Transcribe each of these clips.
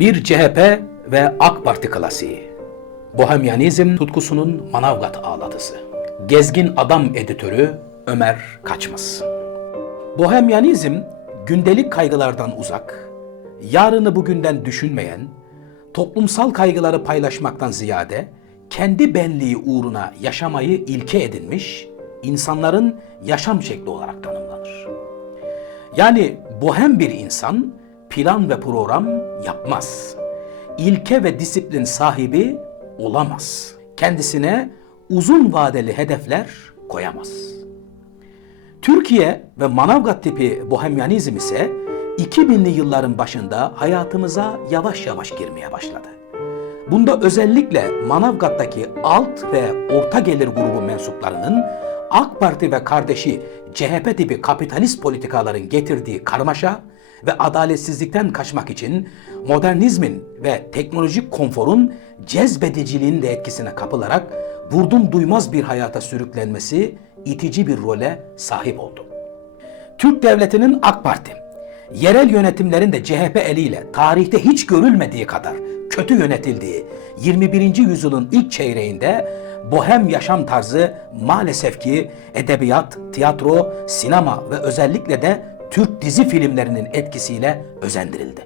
Bir CHP ve AK Parti klasiği. Bohemyanizm tutkusunun Manavgat ağlatısı. Gezgin Adam editörü Ömer Kaçmaz. Bohemyanizm gündelik kaygılardan uzak, yarını bugünden düşünmeyen, toplumsal kaygıları paylaşmaktan ziyade kendi benliği uğruna yaşamayı ilke edinmiş insanların yaşam şekli olarak tanımlanır. Yani bohem bir insan plan ve program yapmaz. İlke ve disiplin sahibi olamaz. Kendisine uzun vadeli hedefler koyamaz. Türkiye ve Manavgat tipi bohemyanizm ise 2000'li yılların başında hayatımıza yavaş yavaş girmeye başladı. Bunda özellikle Manavgat'taki alt ve orta gelir grubu mensuplarının AK Parti ve kardeşi CHP tipi kapitalist politikaların getirdiği karmaşa ve adaletsizlikten kaçmak için modernizmin ve teknolojik konforun cezbediciliğinin de etkisine kapılarak vurdum duymaz bir hayata sürüklenmesi itici bir role sahip oldu. Türk Devleti'nin AK Parti, yerel yönetimlerin de CHP eliyle tarihte hiç görülmediği kadar kötü yönetildiği 21. yüzyılın ilk çeyreğinde bohem yaşam tarzı maalesef ki edebiyat, tiyatro, sinema ve özellikle de Türk dizi filmlerinin etkisiyle özendirildi.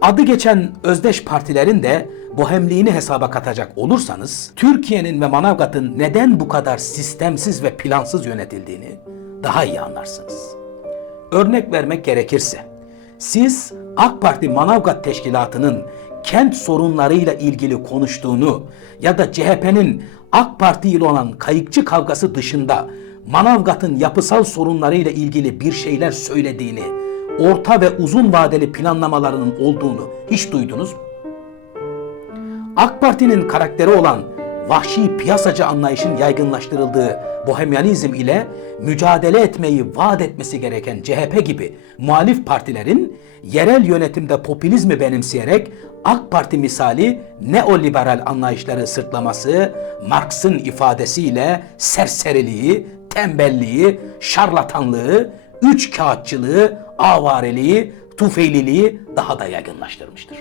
Adı geçen özdeş partilerin de bohemliğini hesaba katacak olursanız Türkiye'nin ve Manavgat'ın neden bu kadar sistemsiz ve plansız yönetildiğini daha iyi anlarsınız. Örnek vermek gerekirse, siz AK Parti Manavgat Teşkilatı'nın kent sorunlarıyla ilgili konuştuğunu ya da CHP'nin AK Parti ile olan kayıkçı kavgası dışında Manavgat'ın yapısal sorunlarıyla ilgili bir şeyler söylediğini, orta ve uzun vadeli planlamalarının olduğunu hiç duydunuz mu? AK Parti'nin karakteri olan vahşi piyasacı anlayışın yaygınlaştırıldığı bohemyanizm ile mücadele etmeyi vaat etmesi gereken CHP gibi muhalif partilerin yerel yönetimde popülizmi benimseyerek AK Parti misali neoliberal anlayışları sırtlaması, Marx'ın ifadesiyle serseriliği, tembelliği, şarlatanlığı, üç kağıtçılığı, avareliği, tufeliliği daha da yaygınlaştırmıştır.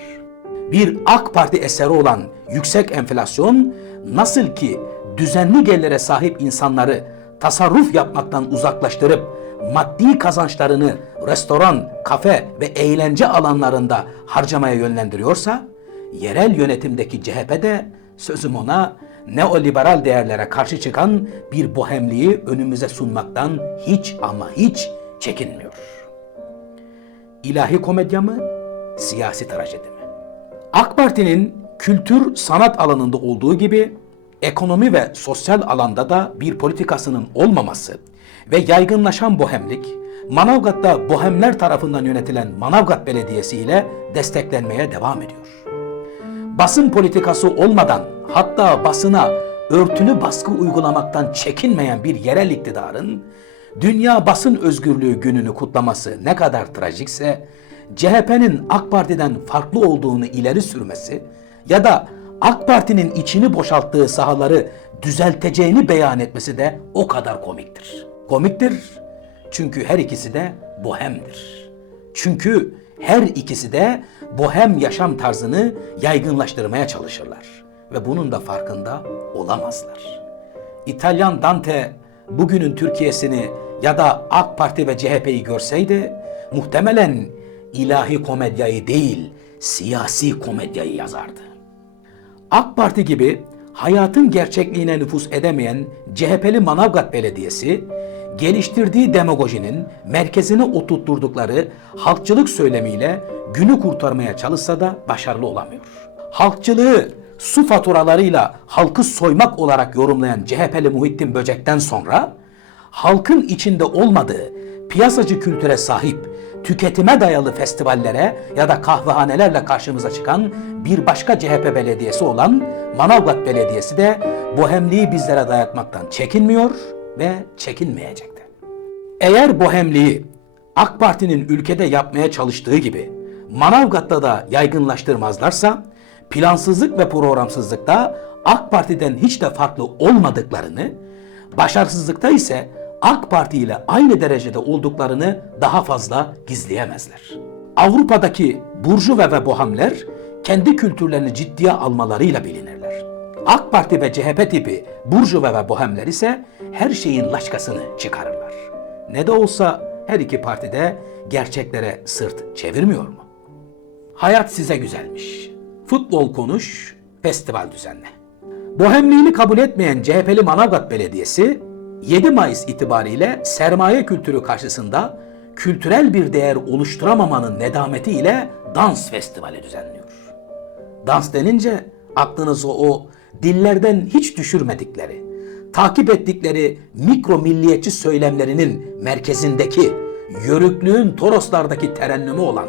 Bir AK Parti eseri olan yüksek enflasyon nasıl ki düzenli gelire sahip insanları tasarruf yapmaktan uzaklaştırıp maddi kazançlarını restoran, kafe ve eğlence alanlarında harcamaya yönlendiriyorsa, yerel yönetimdeki CHP de sözüm ona neoliberal değerlere karşı çıkan bir bohemliği önümüze sunmaktan hiç ama hiç çekinmiyor. İlahi komedya mı, siyasi trajedi mi? AK Parti'nin kültür sanat alanında olduğu gibi ekonomi ve sosyal alanda da bir politikasının olmaması ve yaygınlaşan bohemlik, Manavgat'ta bohemler tarafından yönetilen Manavgat Belediyesi ile desteklenmeye devam ediyor. Basın politikası olmadan hatta basına örtülü baskı uygulamaktan çekinmeyen bir yerel iktidarın Dünya Basın Özgürlüğü Günü'nü kutlaması ne kadar trajikse CHP'nin AK Parti'den farklı olduğunu ileri sürmesi ya da AK Parti'nin içini boşalttığı sahaları düzelteceğini beyan etmesi de o kadar komiktir. Komiktir çünkü her ikisi de bohemdir. Çünkü her ikisi de bohem yaşam tarzını yaygınlaştırmaya çalışırlar ve bunun da farkında olamazlar. İtalyan Dante bugünün Türkiye'sini ya da AK Parti ve CHP'yi görseydi muhtemelen ilahi komedyayı değil, siyasi komedyayı yazardı. AK Parti gibi hayatın gerçekliğine nüfus edemeyen CHP'li Manavgat Belediyesi, geliştirdiği demagojinin merkezine oturtturdukları halkçılık söylemiyle günü kurtarmaya çalışsa da başarılı olamıyor. Halkçılığı su faturalarıyla halkı soymak olarak yorumlayan CHP'li Muhittin Böcek'ten sonra halkın içinde olmadığı piyasacı kültüre sahip tüketime dayalı festivallere ya da kahvehanelerle karşımıza çıkan bir başka CHP belediyesi olan Manavgat Belediyesi de bohemliği bizlere dayatmaktan çekinmiyor ve çekinmeyecekti. Eğer bohemliği AK Parti'nin ülkede yapmaya çalıştığı gibi Manavgat'ta da yaygınlaştırmazlarsa plansızlık ve programsızlıkta AK Parti'den hiç de farklı olmadıklarını, başarısızlıkta ise AK Parti ile aynı derecede olduklarını daha fazla gizleyemezler. Avrupa'daki burjuva ve bohemler kendi kültürlerini ciddiye almalarıyla bilinirler. AK Parti ve CHP tipi burjuva ve bohemler ise her şeyin laşkasını çıkarırlar. Ne de olsa her iki partide gerçeklere sırt çevirmiyor mu? Hayat size güzelmiş. Futbol konuş, festival düzenle. Bohemliğini kabul etmeyen CHP'li Manavgat Belediyesi 7 Mayıs itibariyle sermaye kültürü karşısında kültürel bir değer oluşturamamanın nedametiyle dans festivali düzenliyor. Dans denince aklınıza o dillerden hiç düşürmedikleri, takip ettikleri mikro milliyetçi söylemlerinin merkezindeki, yörüklüğün Toroslardaki terennümü olan,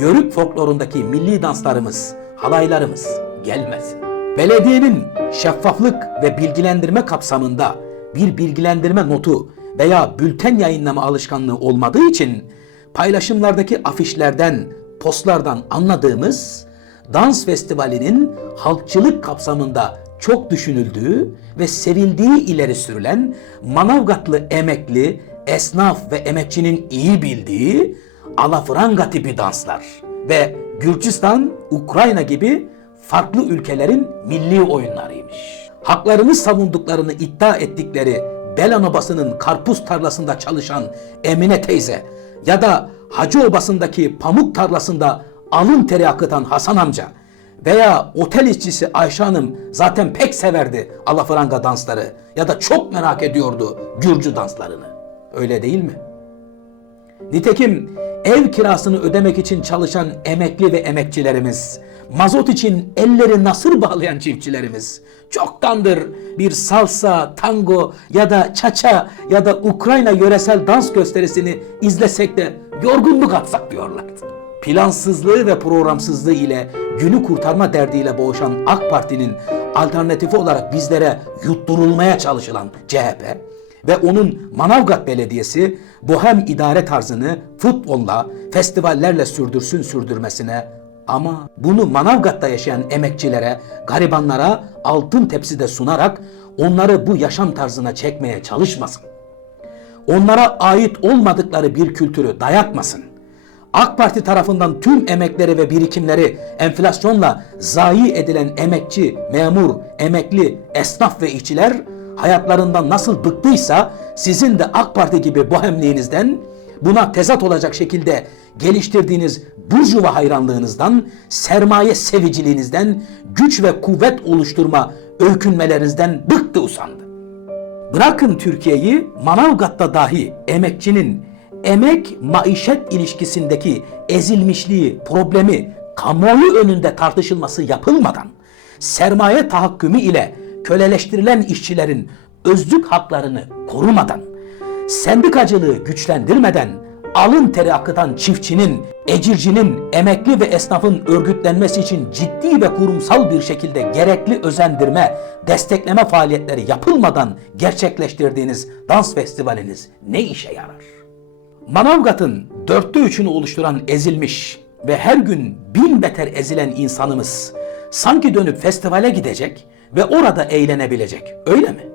yörük folklorundaki milli danslarımız, halaylarımız gelmesin. Belediyenin şeffaflık ve bilgilendirme kapsamında bir bilgilendirme notu veya bülten yayınlama alışkanlığı olmadığı için paylaşımlardaki afişlerden, postlardan anladığımız dans festivalinin halkçılık kapsamında çok düşünüldüğü ve sevildiği ileri sürülen Manavgatlı emekli, esnaf ve emekçinin iyi bildiği alafranga tipi danslar ve Gürcistan, Ukrayna gibi farklı ülkelerin milli oyunlarıymış. Haklarını savunduklarını iddia ettikleri Belan Obası'nın karpuz tarlasında çalışan Emine teyze ya da Hacı Obası'ndaki pamuk tarlasında alın teri akıtan Hasan amca veya otel işçisi Ayşe Hanım zaten pek severdi alafranga dansları ya da çok merak ediyordu Gürcü danslarını. Öyle değil mi? Nitekim ev kirasını ödemek için çalışan emekli ve emekçilerimiz, mazot için elleri nasır bağlayan çiftçilerimiz, çoktandır bir salsa, tango ya da çaça ya da Ukrayna yöresel dans gösterisini izlesek de yorgunluk atsak diyorlardı. Plansızlığı ve programsızlığı ile günü kurtarma derdiyle boğuşan AK Parti'nin alternatifi olarak bizlere yutturulmaya çalışılan CHP, ve onun Manavgat Belediyesi bohem idare tarzını futbolla, festivallerle sürdürsün sürdürmesine ama bunu Manavgat'ta yaşayan emekçilere, garibanlara altın tepside sunarak onları bu yaşam tarzına çekmeye çalışmasın. Onlara ait olmadıkları bir kültürü dayatmasın. AK Parti tarafından tüm emekleri ve birikimleri enflasyonla zayi edilen emekçi, memur, emekli, esnaf ve işçiler hayatlarından nasıl bıktıysa sizin de AK Parti gibi bohemliğinizden buna tezat olacak şekilde geliştirdiğiniz burjuva hayranlığınızdan, sermaye seviciliğinizden, güç ve kuvvet oluşturma öykünmelerinizden bıktı usandı. Bırakın Türkiye'yi Manavgat'ta dahi emekçinin emek maişet ilişkisindeki ezilmişliği, problemi kamuoyu önünde tartışılması yapılmadan sermaye tahakkümü ile köleleştirilen işçilerin özlük haklarını korumadan, sendikacılığı güçlendirmeden, alın teri akıtan çiftçinin, ecircinin, emekli ve esnafın örgütlenmesi için ciddi ve kurumsal bir şekilde gerekli özendirme, destekleme faaliyetleri yapılmadan gerçekleştirdiğiniz dans festivaliniz ne işe yarar? Manavgat'ın dörtte üçünü oluşturan ezilmiş ve her gün bin beter ezilen insanımız sanki dönüp festivale gidecek ve orada eğlenebilecek. Öyle mi?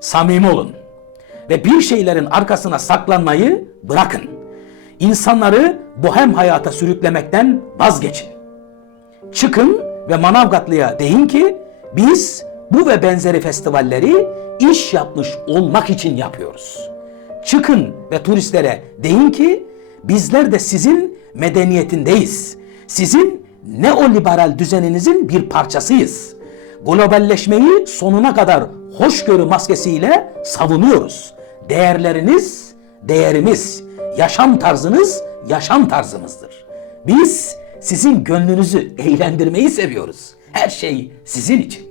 Samimi olun ve bir şeylerin arkasına saklanmayı bırakın. İnsanları bohem hayata sürüklemekten vazgeçin. Çıkın ve Manavgatlı'ya deyin ki biz bu ve benzeri festivalleri iş yapmış olmak için yapıyoruz. Çıkın ve turistlere deyin ki bizler de sizin medeniyetindeyiz. Sizin neoliberal düzeninizin bir parçasıyız. Globalleşmeyi sonuna kadar hoşgörü maskesiyle savunuyoruz. Değerleriniz değerimiz, yaşam tarzınız yaşam tarzımızdır. Biz sizin gönlünüzü eğlendirmeyi seviyoruz. Her şey sizin için.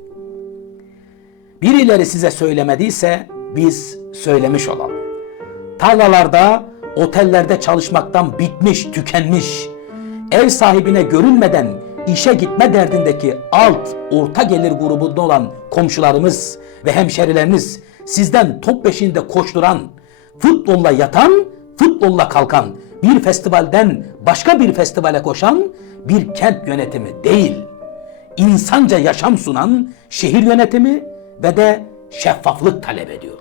Birileri size söylemediyse biz söylemiş olalım. Tarlalarda, otellerde çalışmaktan bitmiş, tükenmiş, ev sahibine görünmeden işe gitme derdindeki alt, orta gelir grubunda olan komşularımız ve hemşerileriniz sizden top peşinde koşturan, futbolla yatan, futbolla kalkan, bir festivalden başka bir festivale koşan bir kent yönetimi değil. İnsanca yaşam sunan şehir yönetimi ve de şeffaflık talep ediyor.